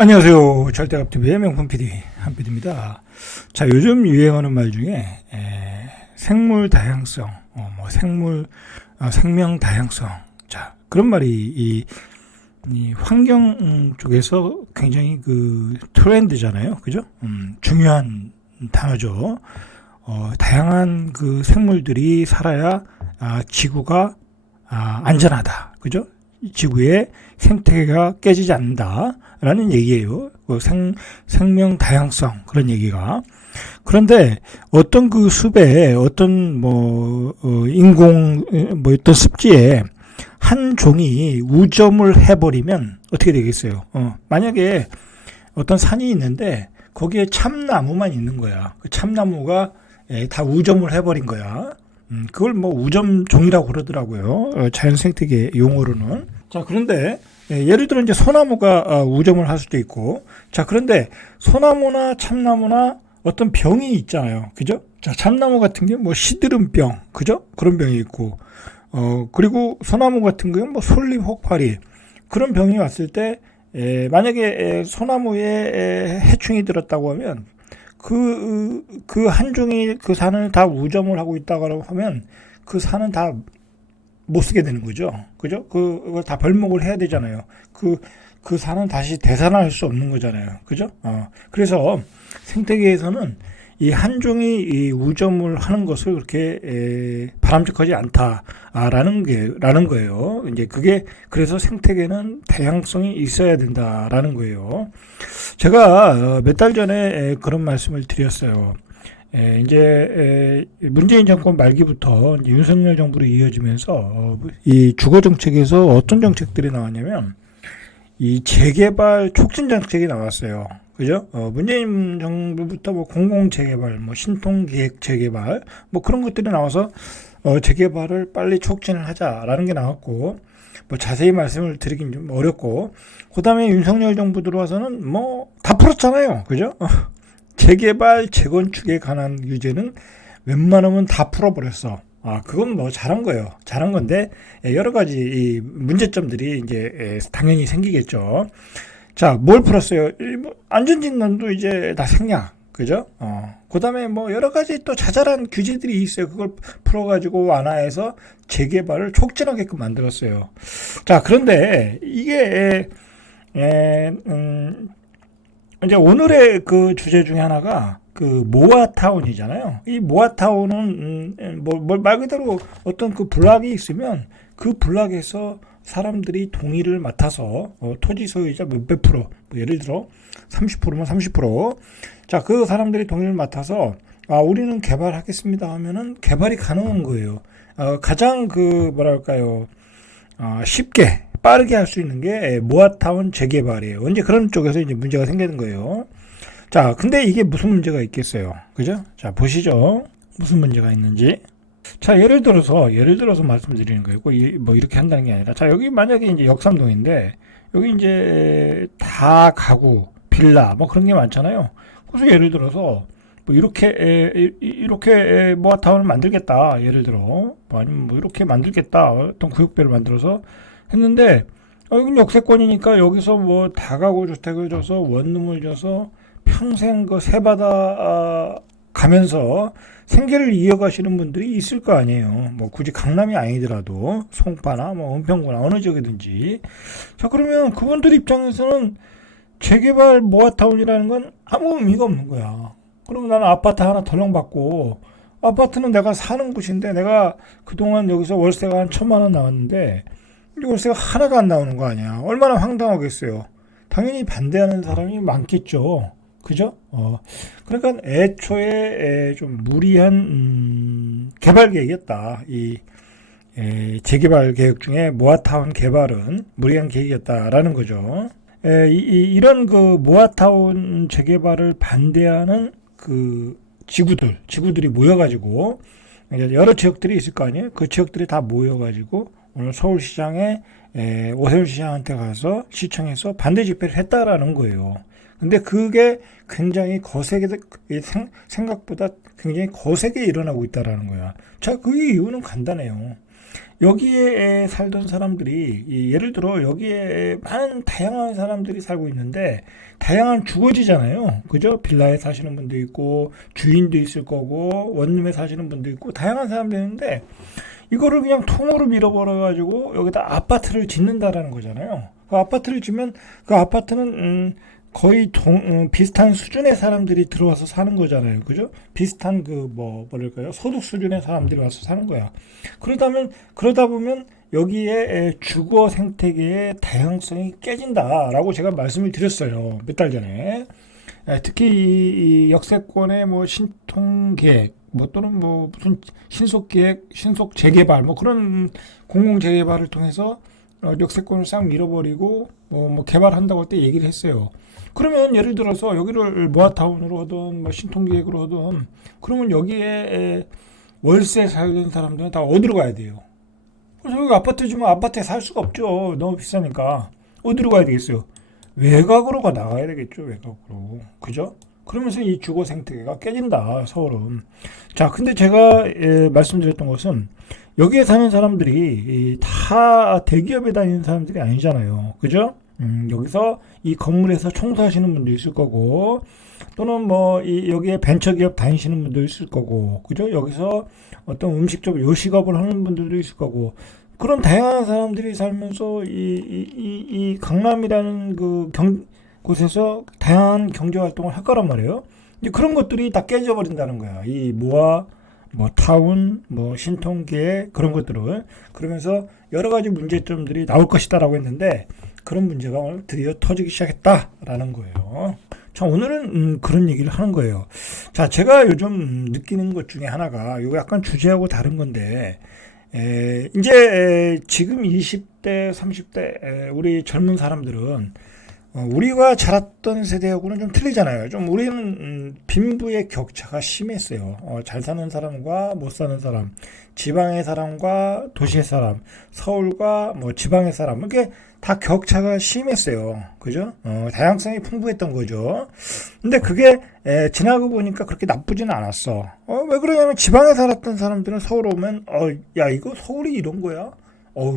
안녕하세요. 절대값TV의 명품 PD 한PD입니다. 자, 요즘 유행하는 말 중에 생물 다양성, 생명 다양성. 자, 그런 말이 이 환경 쪽에서 굉장히 그 트렌드잖아요, 그죠? 중요한 단어죠. 다양한 그 생물들이 살아야 지구가 안전하다, 그죠? 지구의 생태계가 깨지지 않는다라는 얘기예요. 생명 다양성 그런 얘기가. 그런데 어떤 그 숲에 어떤 인공 어떤 습지에 한 종이 우점을 해버리면 어떻게 되겠어요? 만약에 어떤 산이 있는데 거기에 참나무만 있는 거야. 그 참나무가 다 우점을 해버린 거야. 그걸 우점종이라고 그러더라고요. 자연 생태계 용어로는. 자, 그런데 예를 들어 이제 소나무가 우점을 할 수도 있고, 자, 그런데 소나무나 참나무나 어떤 병이 있잖아요. 그죠? 자, 참나무 같은 게 시드름병, 그죠? 그런 병이 있고, 그리고 소나무 같은 경우는 솔잎 혹파리 그런 병이 왔을 때 만약에 소나무에 해충이 들었다고 하면 그 한 종이 그 산을 다 우점을 하고 있다고 하면 그 산은 다 못 쓰게 되는 거죠. 그죠? 그걸 다 벌목을 해야 되잖아요. 그 산은 다시 되살아날 수 없는 거잖아요. 그죠? 그래서 생태계에서는 이 한 종이 이 우점을 하는 것을 그렇게 바람직하지 않다라는 거예요. 이제 그게 그래서 생태계는 다양성이 있어야 된다라는 거예요. 제가 몇 달 전에 그런 말씀을 드렸어요. 이제 문재인 정권 말기부터 이제 윤석열 정부로 이어지면서 이 주거 정책에서 어떤 정책들이 나왔냐면 이 재개발 촉진 정책이 나왔어요. 그죠? 문재인 정부부터 공공 재개발, 신통 기획 재개발, 그런 것들이 나와서 재개발을 빨리 촉진을 하자라는 게 나왔고, 자세히 말씀을 드리긴 좀 어렵고, 그 다음에 윤석열 정부 들어와서는 다 풀었잖아요. 그죠? 재개발, 재건축에 관한 규제는 웬만하면 다 풀어버렸어. 그건 잘한 거예요. 잘한 건데, 여러 가지 이 문제점들이 이제 당연히 생기겠죠. 자, 뭘 풀었어요? 안전진단도 이제 다 생략. 그죠? 그 다음에 여러 가지 또 자잘한 규제들이 있어요. 그걸 풀어가지고 완화해서 재개발을 촉진하게끔 만들었어요. 자, 그런데 이게, 이제 오늘의 그 주제 중에 하나가 그 모아타운이잖아요. 이 모아타운은 말 그대로 어떤 그 블락이 있으면 그 블락에서 사람들이 동의를 맡아서 토지 소유자 몇백 프로, 예를 들어 30%면 30%. 자, 그 사람들이 동의를 맡아서 우리는 개발하겠습니다 하면은 개발이 가능한 거예요. 가장 쉽게 빠르게 할 수 있는 게 모아타운 재개발이에요. 이제 그런 쪽에서 이제 문제가 생기는 거예요. 자, 근데 이게 무슨 문제가 있겠어요? 그죠? 자, 보시죠. 무슨 문제가 있는지. 자, 예를 들어서 말씀드리는 거예요. 이렇게 한다는 게 아니라. 자, 여기 만약에 이제 역삼동인데, 여기 이제 다 가구, 빌라, 그런 게 많잖아요. 그래서 예를 들어서, 이렇게 모아타운을 만들겠다. 예를 들어. 아니면 이렇게 만들겠다. 어떤 구역별을 만들어서 했는데, 여기 역세권이니까 여기서 다가구 주택을 줘서 원룸을 줘서 평생 그 세받아 가면서 생계를 이어가시는 분들이 있을 거 아니에요. 굳이 강남이 아니더라도 송파나 은평구나 어느 지역이든지. 자, 그러면 그분들 입장에서는 재개발 모아타운이라는 건 아무 의미가 없는 거야. 그러면 나는 아파트 하나 덜렁 받고, 아파트는 내가 사는 곳인데 내가 그동안 여기서 월세가 한 1,000만 원 나왔는데 월세가 하나도 안 나오는 거 아니야. 얼마나 황당하겠어요. 당연히 반대하는 사람이 많겠죠. 그죠? 그러니까 애초에 좀 무리한 개발 계획이었다. 재개발 계획 중에 모아타운 개발은 무리한 계획이었다라는 거죠. 이런 그 모아타운 재개발을 반대하는 그 지구들이 모여가지고 여러 지역들이 있을 거 아니에요. 그 지역들이 다 모여가지고 오늘 서울시장에 오세훈 시장한테 가서 시청에서 반대 집회를 했다라는 거예요. 근데 그게 굉장히 생각보다 굉장히 거세게 일어나고 있다라는 거야. 자, 그 이유는 간단해요. 여기에 살던 사람들이 예를 들어 여기에 많은 다양한 사람들이 살고 있는데 다양한 주거지잖아요. 그죠? 빌라에 사시는 분도 있고 주인도 있을 거고 원룸에 사시는 분도 있고 다양한 사람들이 있는데 이거를 그냥 통으로 밀어버려 가지고 여기다 아파트를 짓는다라는 거잖아요. 그 아파트를 짓면 그 아파트는 거의 비슷한 수준의 사람들이 들어와서 사는 거잖아요. 그죠? 비슷한 뭐랄까요? 소득 수준의 사람들이 와서 사는 거야. 그러다 보면 여기에 주거 생태계의 다양성이 깨진다라고 제가 말씀을 드렸어요. 몇 달 전에. 특히 이 역세권의 뭐 신통계획, 뭐 또는 뭐 무슨 신속계획, 신속 재개발, 뭐 그런 공공 재개발을 통해서 역세권을 싹 밀어버리고 뭐 개발한다고 때 얘기를 했어요. 그러면 예를 들어서 여기를 모아타운으로 하든 뭐 신통계획으로 하든 그러면 여기에 월세 살던 사람들은 다 어디로 가야 돼요? 그래서 여기 아파트 주면 아파트에 살 수가 없죠. 너무 비싸니까. 어디로 가야 되겠어요? 외곽으로 나가야 되겠죠. 외곽으로. 그죠? 그러면서 이 주거 생태계가 깨진다. 서울은. 자, 근데 제가 말씀드렸던 것은 여기에 사는 사람들이 다 대기업에 다니는 사람들이 아니잖아요. 그죠? 여기서 이 건물에서 청소하시는 분도 있을 거고, 또는 뭐, 여기에 벤처기업 다니시는 분도 있을 거고, 그죠? 여기서 어떤 음식점 요식업을 하는 분들도 있을 거고, 그런 다양한 사람들이 살면서 이 강남이라는 곳에서 다양한 경제 활동을 할 거란 말이에요. 이제 그런 것들이 다 깨져버린다는 거야. 이 모아, 뭐 타운, 뭐 신통계 그런 것들을 그러면서 여러 가지 문제점들이 나올 것이다라고 했는데 그런 문제가 오늘 드디어 터지기 시작했다라는 거예요. 자, 오늘은 그런 얘기를 하는 거예요. 자, 제가 요즘 느끼는 것 중에 하나가 이거 약간 주제하고 다른 건데 이제 지금 20대, 30대 우리 젊은 사람들은 우리가 자랐던 세대하고는 좀 틀리잖아요. 좀 우리는 빈부의 격차가 심했어요. 잘 사는 사람과 못 사는 사람, 지방의 사람과 도시의 사람, 서울과 뭐 지방의 사람, 이렇게 다 격차가 심했어요. 그죠? 다양성이 풍부했던 거죠. 근데 그게 지나고 보니까 그렇게 나쁘지는 않았어. 왜 그러냐면 지방에 살았던 사람들은 서울 오면 야 이거 서울이 이런 거야?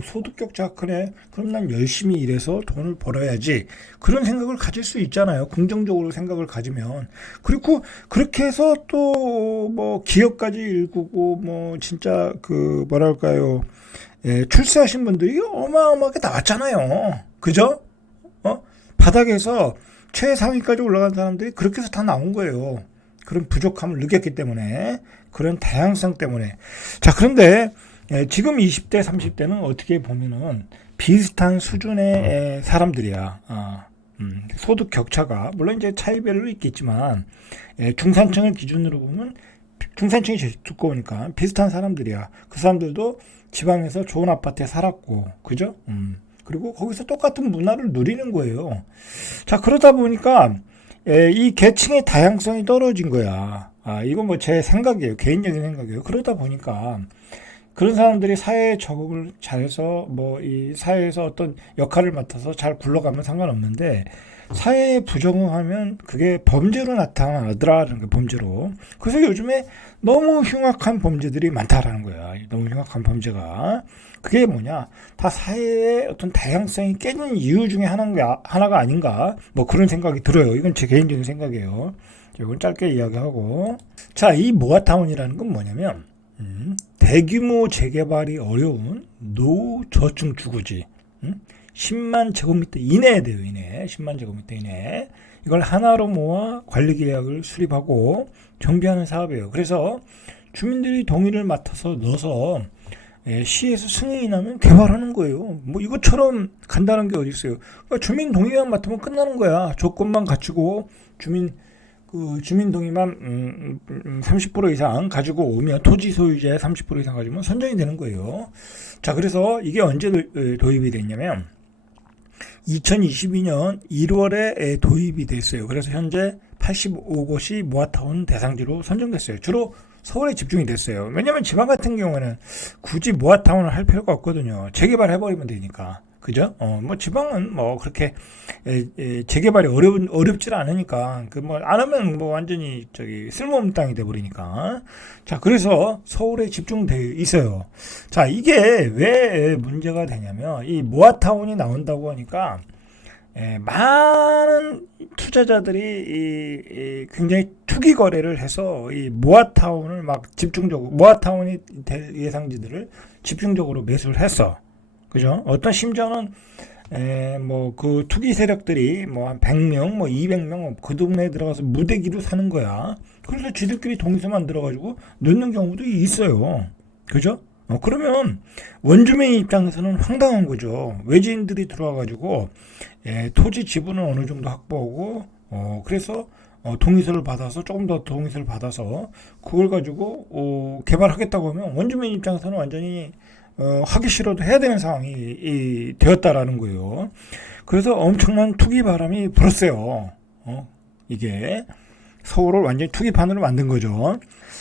소득 격차가 크네. 그럼 난 열심히 일해서 돈을 벌어야지. 그런 생각을 가질 수 있잖아요. 긍정적으로 생각을 가지면. 그리고 그렇게 해서 또 뭐 기업까지 일구고 뭐 진짜 뭐랄까요. 출세하신 분들이 어마어마하게 나왔잖아요. 그죠? 바닥에서 최상위까지 올라간 사람들이 그렇게 해서 다 나온 거예요. 그런 부족함을 느꼈기 때문에. 그런 다양성 때문에. 자, 그런데 지금 20대, 30대는 어떻게 보면은 비슷한 수준의 사람들이야. 소득 격차가 물론 이제 차이별로 있겠지만 중산층을 기준으로 보면 중산층이 제일 두꺼우니까 비슷한 사람들이야. 그 사람들도 지방에서 좋은 아파트에 살았고, 그죠? 그리고 거기서 똑같은 문화를 누리는 거예요. 자, 그러다 보니까 이 계층의 다양성이 떨어진 거야. 이건 뭐 제 생각이에요. 개인적인 생각이에요. 그러다 보니까 그런 사람들이 사회에 적응을 잘해서 뭐 이 사회에서 어떤 역할을 맡아서 잘 굴러가면 상관없는데 사회에 부적응하면 그게 범죄로 나타나더라라는 게 범죄로. 그래서 요즘에 너무 흉악한 범죄들이 많다라는 거야. 너무 흉악한 범죄가. 그게 뭐냐? 다 사회의 어떤 다양성이 깨지는 이유 중에 하나가 아닌가? 뭐 그런 생각이 들어요. 이건 제 개인적인 생각이에요. 이건 짧게 이야기하고. 자, 이 모아타운이라는 건 뭐냐면 대규모 재개발이 어려운 노저층 주거지. 10만 제곱미터 이내에 돼요. 10만 제곱미터 이내. 이걸 하나로 모아 관리계약을 수립하고 정비하는 사업이에요. 그래서 주민들이 동의를 맡아서 넣어서 시에서 승인이 나면 개발하는 거예요. 뭐 이것처럼 간단한 게 어디 있어요. 그러니까 주민 동의만 맡으면 끝나는 거야. 조건만 갖추고 주민 동의만 30% 이상 가지고 오면 토지 소유자의 30% 이상 가지면 선정이 되는 거예요. 자, 그래서 이게 언제 도입이 됐냐면 2022년 1월에 도입이 됐어요. 그래서 현재 85곳이 모아타운 대상지로 선정됐어요. 주로 서울에 집중이 됐어요. 왜냐하면 지방 같은 경우에는 굳이 모아타운을 할 필요가 없거든요. 재개발해버리면 되니까. 그죠? 뭐 지방은 뭐 그렇게 재개발이 어렵질 않으니까 그 뭐 안 하면 뭐 완전히 저기 쓸모없는 땅이 돼 버리니까. 자, 그래서 서울에 집중돼 있어요. 자, 이게 왜 문제가 되냐면 이 모아타운이 나온다고 하니까 많은 투자자들이 굉장히 투기 거래를 해서 이 모아타운을 막 집중적으로 모아타운이 될 예상지들을 집중적으로 매수를 했어. 그죠? 어떤 심지어는 뭐 그 투기 세력들이 뭐 한 100명, 뭐 200명 그 동네에 들어가서 무대기로 사는 거야. 그래서 지들끼리 동의서 만들어 가지고 넣는 경우도 있어요. 그죠? 그러면 원주민 입장에서는 황당한 거죠. 외지인들이 들어와 가지고 토지 지분을 어느 정도 확보하고 그래서 동의서를 받아서 조금 더 동의서를 받아서 그걸 가지고 개발하겠다고 하면 원주민 입장에서는 완전히 하기 싫어도 해야 되는 상황이 되었다라는 거예요. 그래서 엄청난 투기 바람이 불었어요. 이게 서울을 완전히 투기판으로 만든 거죠.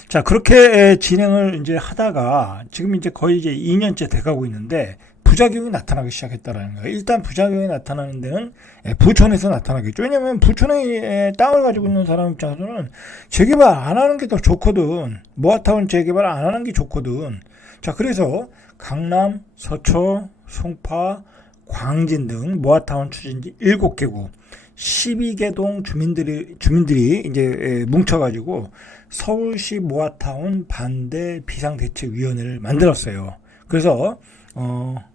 자, 그렇게 진행을 이제 하다가 지금 이제 거의 이제 2년째 돼가고 있는데 부작용이 나타나기 시작했다라는 거예요. 일단 부작용이 나타나는 데는 부천에서 나타나겠죠. 왜냐하면 부천에 땅을 가지고 있는 사람 입장에서는 재개발 안 하는 게 더 좋거든. 모아타운 재개발 안 하는 게 좋거든. 자, 그래서 강남, 서초, 송파, 광진 등 모아타운 추진지 7개구 12개 동 주민들이 이제 뭉쳐가지고 서울시 모아타운 반대 비상대책위원회를 만들었어요. 그래서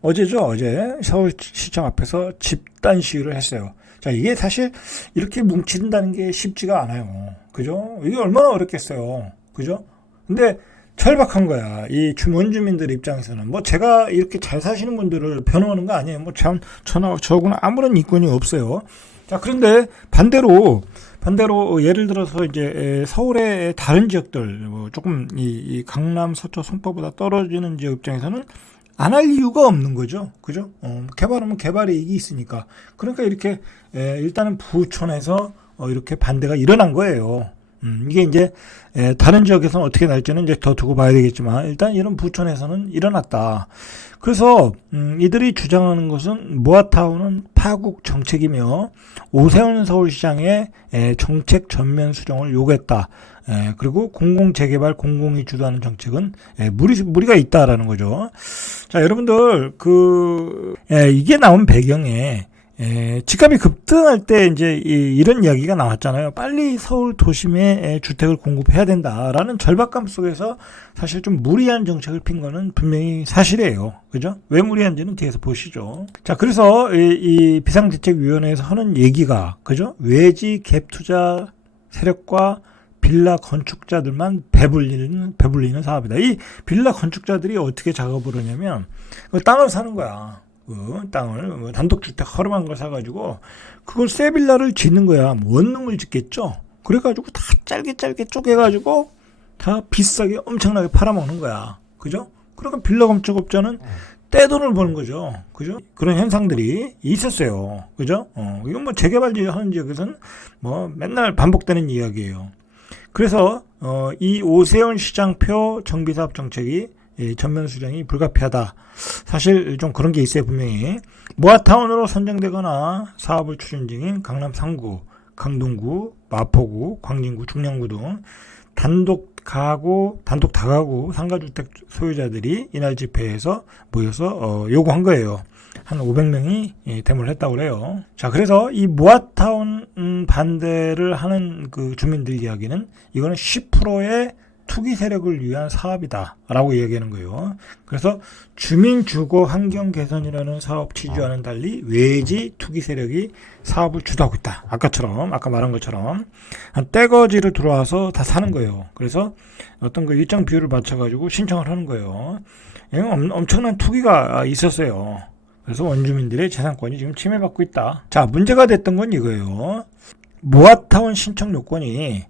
어제죠. 어제 서울시청 앞에서 집단 시위를 했어요. 자, 이게 사실 이렇게 뭉친다는 게 쉽지가 않아요. 그죠? 이게 얼마나 어렵겠어요. 그죠? 근데 절박한 거야. 이 원주민들 입장에서는. 뭐 제가 이렇게 잘 사시는 분들을 변호하는 거 아니에요. 뭐 저하고는 아무런 이권이 없어요. 자, 그런데 반대로 예를 들어서 이제 서울의 다른 지역들, 뭐 조금 이 강남, 서초, 송파보다 떨어지는 지역 입장에서는 안 할 이유가 없는 거죠. 그죠? 개발하면 개발의 이익이 있으니까. 그러니까 이렇게 일단은 부촌에서 이렇게 반대가 일어난 거예요. 이게 이제 다른 지역에서는 어떻게 날지는 이제 더 두고 봐야 되겠지만 일단 이런 부천에서는 일어났다. 그래서 이들이 주장하는 것은 모아타운은 파국 정책이며 오세훈 서울시장의 정책 전면 수정을 요구했다. 그리고 공공재개발 공공이 주도하는 정책은 무리가 있다라는 거죠. 자, 여러분들 이게 나온 배경에 집값이 급등할 때 이제 이런 이야기가 나왔잖아요. 빨리 서울 도심에 주택을 공급해야 된다라는 절박감 속에서 사실 좀 무리한 정책을 핀 거는 분명히 사실이에요. 그죠? 왜 무리한지는 뒤에서 보시죠. 자, 그래서 이 비상대책위원회에서 하는 얘기가, 그죠? 외지 갭 투자 세력과 빌라 건축자들만 배불리는 사업이다. 이 빌라 건축자들이 어떻게 작업을 하냐면 땅을 사는 거야. 땅을 단독주택 허름한 걸 사가지고 그걸 새 빌라를 짓는 거야. 원룸을 짓겠죠. 그래가지고 다 짧게 쪼개가지고 다 비싸게 엄청나게 팔아먹는 거야. 그죠? 그러니까 빌라 건축업자는 떼돈을 버는 거죠. 그죠? 그런 현상들이 있었어요. 그죠? 이건 뭐 재개발 하는 지역에서는 뭐 맨날 반복되는 이야기예요. 그래서 이 오세훈 시장표 정비사업 정책이 전면 수정이 불가피하다. 사실 좀 그런 게 있어요. 분명히 모아타운으로 선정되거나 사업을 추진 중인 강남 3구, 강동구, 마포구, 광진구, 중량구 등 단독 다가구 상가주택 소유자들이 이날 집회에서 모여서 요구한 거예요. 한 500명이 데모를 했다고 그래요. 자, 그래서 이 모아타운 반대를 하는 그 주민들 이야기는 이거는 10%의 투기 세력을 위한 사업이다 라고 이야기하는 거예요. 그래서 주민주거 환경 개선이라는 사업 취지와는 달리 외지 투기 세력이 사업을 주도하고 있다. 아까 말한 것처럼 한 떼거지를 들어와서 다 사는 거예요. 그래서 어떤 그 일정 비율을 맞춰가지고 신청을 하는 거예요. 엄청난 투기가 있었어요. 그래서 원주민들의 재산권이 지금 침해받고 있다. 자, 문제가 됐던 건 이거예요. 모아타운 신청 요건이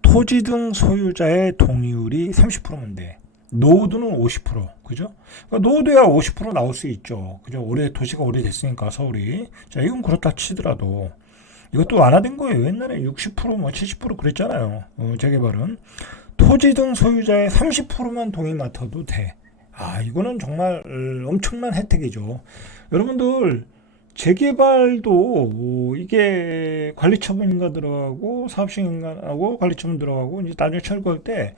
토지 등 소유자의 동의율이 30%면 돼. 노후도는 50%. 그죠? 그러니까 노후도야 50% 나올 수 있죠. 그죠? 도시가 오래됐으니까, 서울이. 자, 이건 그렇다 치더라도. 이것도 완화된 거예요. 옛날에 60%, 뭐 70% 그랬잖아요. 재개발은. 토지 등 소유자의 30%만 동의 맡아도 돼. 이거는 정말 엄청난 혜택이죠. 여러분들 재개발도 이게 관리처분인가 들어가고 사업시행인가하고 관리처분 들어가고 이제 나중에 철거할 때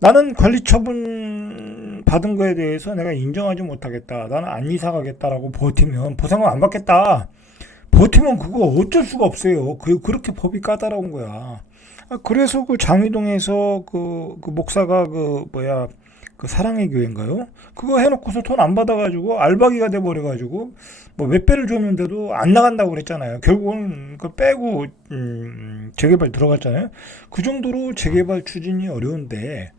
나는 관리처분 받은 거에 대해서 내가 인정하지 못하겠다. 나는 안 이사 가겠다라고 버티면 보상금 안 받겠다. 버티면 그거 어쩔 수가 없어요. 그렇게 법이 까다로운 거야. 그래서 그 장위동에서 그 목사가 그 사랑의 교회인가요? 그거 해놓고서 돈 안 받아가지고 알바기가 돼버려가지고 뭐 몇 배를 줬는데도 안 나간다고 그랬잖아요. 결국은 그걸 빼고 재개발 들어갔잖아요. 그 정도로 재개발 추진이 어려운데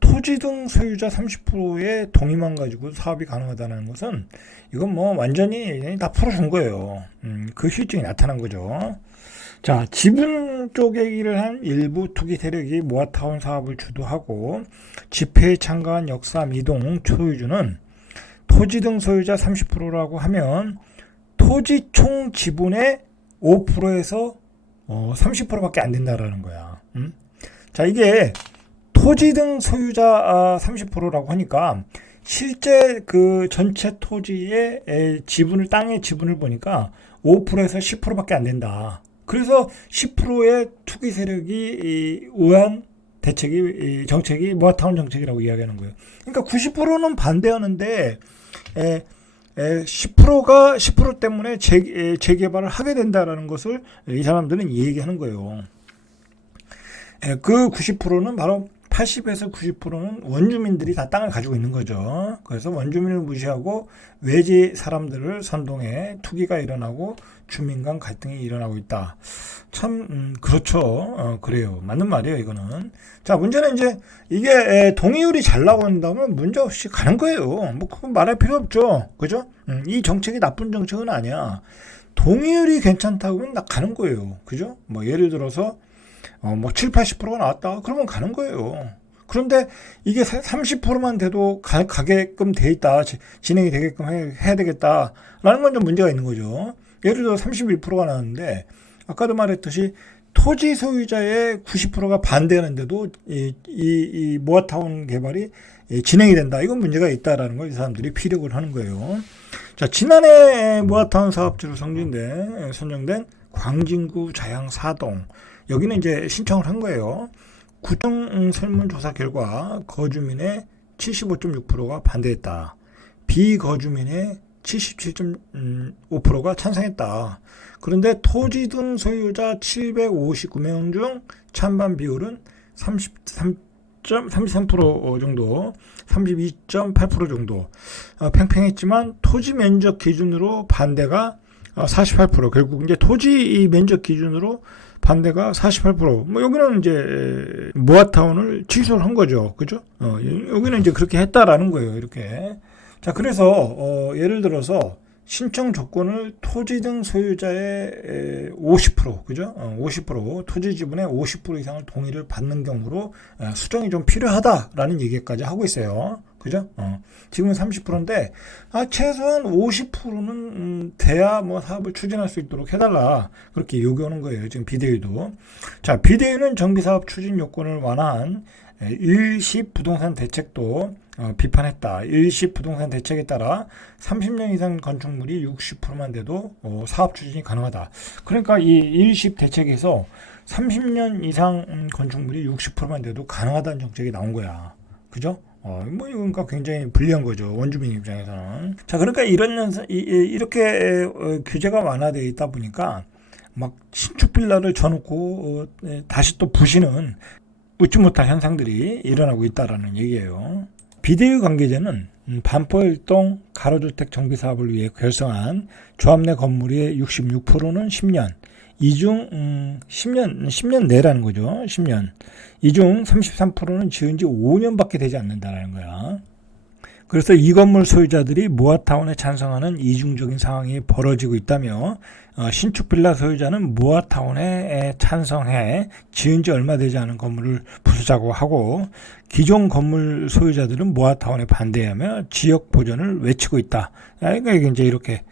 토지 등 소유자 30%의 동의만 가지고 사업이 가능하다는 것은 이건 뭐 완전히 다 풀어준 거예요. 그 실증이 나타난 거죠. 자, 지분 쪼개기를 한 일부 투기 세력이 모아타운 사업을 주도하고 집회에 참가한 역삼이동 소유주는 토지 등 소유자 30%라고 하면 토지 총 지분의 5%에서 30%밖에 안 된다라는 거야. 자, 이게 토지 등 소유자 30%라고 하니까 실제 그 전체 토지의 지분을 땅의 지분을 보니까 5%에서 10%밖에 안 된다. 그래서 10%의 투기 세력이 의한 대책이 정책이 모아타운 정책이라고 이야기하는 거예요. 그러니까 90%는 반대하는데 10%가 10% 때문에 재개발을 하게 된다라는 것을 이 사람들은 얘기하는 거예요. 그 90%는 바로 80에서 90%는 원주민들이 다 땅을 가지고 있는 거죠. 그래서 원주민을 무시하고 외지 사람들을 선동해 투기가 일어나고 주민 간 갈등이 일어나고 있다. 참 그렇죠. 그래요. 맞는 말이에요. 이거는. 자, 문제는 이제 이게 동의율이 잘 나온다면 문제 없이 가는 거예요. 뭐 그건 말할 필요 없죠. 그죠? 이 정책이 나쁜 정책은 아니야. 동의율이 괜찮다고 하면 나 가는 거예요. 그죠? 뭐 예를 들어서 뭐 7, 80%가 나왔다. 그러면 가는 거예요. 그런데 이게 30%만 돼도 가게끔 돼 있다. 진행이 되게끔 해야 되겠다라는 건 좀 문제가 있는 거죠. 예를 들어 31%가 나왔는데 아까도 말했듯이 토지 소유자의 90%가 반대하는데도 이 모아타운 개발이 진행이 된다. 이건 문제가 있다라는 걸 이 사람들이 피력을 하는 거예요. 자, 지난해 모아타운 사업지로 선정된 광진구 자양 4동 여기는 이제 신청을 한 거예요. 구청 설문조사 결과 거주민의 75.6%가 반대했다. 비거주민의 77.5%가 찬성했다. 그런데 토지 등 소유자 759명 중 찬반 비율은 33% 정도, 32.8% 정도 팽팽했지만 토지 면적 기준으로 반대가 48%. 결국 이제 토지 면적 기준으로 반대가 48%. 뭐 여기는 이제 모아타운을 취소를 한 거죠. 그죠? 여기는 이제 그렇게 했다라는 거예요. 이렇게. 자, 그래서 예를 들어서 신청 조건을 토지 등 소유자의 50%, 그죠? 50% 토지 지분의 50% 이상을 동의를 받는 경우로 수정이 좀 필요하다라는 얘기까지 하고 있어요. 그죠? 지금은 30%인데 최소한 50%는 돼야 뭐 사업을 추진할 수 있도록 해달라 그렇게 요구하는 거예요. 지금 비대위도. 자, 비대위는 정비사업 추진 요건을 완화한 일시 부동산 대책도 비판했다. 일시 부동산 대책에 따라 30년 이상 건축물이 60%만 돼도 사업 추진이 가능하다. 그러니까 이 일시 대책에서 30년 이상 건축물이 60%만 돼도 가능하다는 정책이 나온 거야. 그죠? 뭐 이거니까 굉장히 불리한 거죠. 원주민 입장에서는. 자, 그러니까 이렇게 규제가 완화되어 있다 보니까 막 신축 빌라를 져놓고 다시 또 부시는 웃지 못할 현상들이 일어나고 있다라는 얘기예요. 비대위 관계자는 반포일동 가로주택 정비사업을 위해 결성한 조합 내 건물의 66%는 10년, 이중 10년 내라는 거죠. 10년. 이중 33%는 지은 지 5년밖에 되지 않는다는 거야. 그래서 이 건물 소유자들이 모아타운에 찬성하는 이중적인 상황이 벌어지고 있다며 신축 빌라 소유자는 모아타운에 찬성해 지은 지 얼마 되지 않은 건물을 부수자고 하고 기존 건물 소유자들은 모아타운에 반대하며 지역 보전을 외치고 있다. 그러니까 이게 이제 이렇게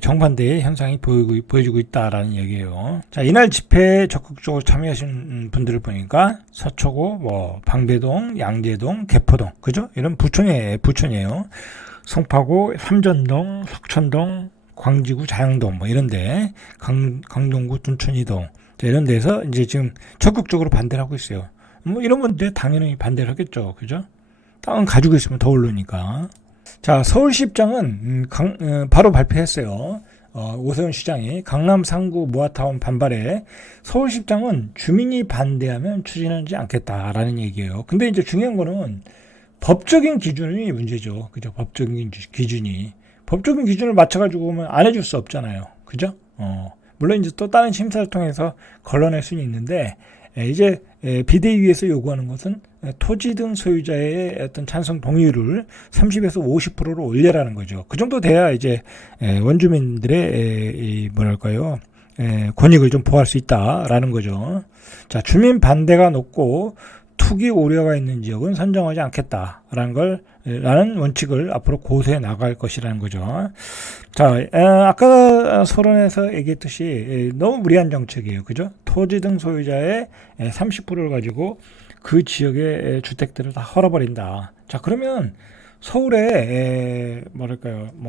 정반대의 현상이 보여지고 있다라는 얘기예요. 자, 이날 집회에 적극적으로 참여하신 분들을 보니까 서초구, 방배동, 양재동, 개포동, 그죠? 이런 부촌이에요. 송파구, 삼전동, 석천동, 광지구, 자양동, 이런데, 강동구, 둔촌이동, 이런 데서 이제 지금 적극적으로 반대를 하고 있어요. 이런 분들 당연히 반대를 하겠죠. 그죠? 땅은 가지고 있으면 더 오르니까. 자, 서울시장은 바로 발표했어요. 오세훈 시장이 강남 상구 모아타운 반발에 서울시장은 주민이 반대하면 추진하지 않겠다라는 얘기예요. 근데 이제 중요한 거는 법적인 기준이 문제죠. 그죠? 법적인 기준을 맞춰가지고 오면 안 해줄 수 없잖아요. 그죠? 물론 이제 또 다른 심사를 통해서 걸러낼 수는 있는데, 이제 비대위에서 요구하는 것은 토지 등 소유자의 어떤 찬성 동의율을 30에서 50%로 올려라는 거죠. 그 정도 돼야 이제 원주민들의 권익을 좀 보호할 수 있다라는 거죠. 자, 주민 반대가 높고 투기 우려가 있는 지역은 선정하지 않겠다라는 원칙을 앞으로 고수해 나갈 것이라는 거죠. 자, 아까 서론에서 얘기했듯이 너무 무리한 정책이에요. 그죠? 토지 등 소유자의 30%를 가지고 그 지역의 주택들을 다 헐어버린다. 자, 그러면 서울에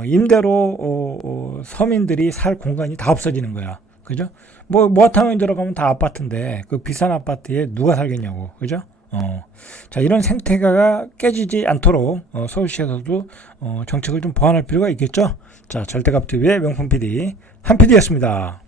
임대로 서민들이 살 공간이 다 없어지는 거야. 그죠? 모아타운에 들어가면 다 아파트인데 그 비싼 아파트에 누가 살겠냐고. 그죠? 자, 이런 생태계가 깨지지 않도록 서울시에서도 정책을 좀 보완할 필요가 있겠죠. 자, 절대값TV의 명품 PD 한 PD였습니다.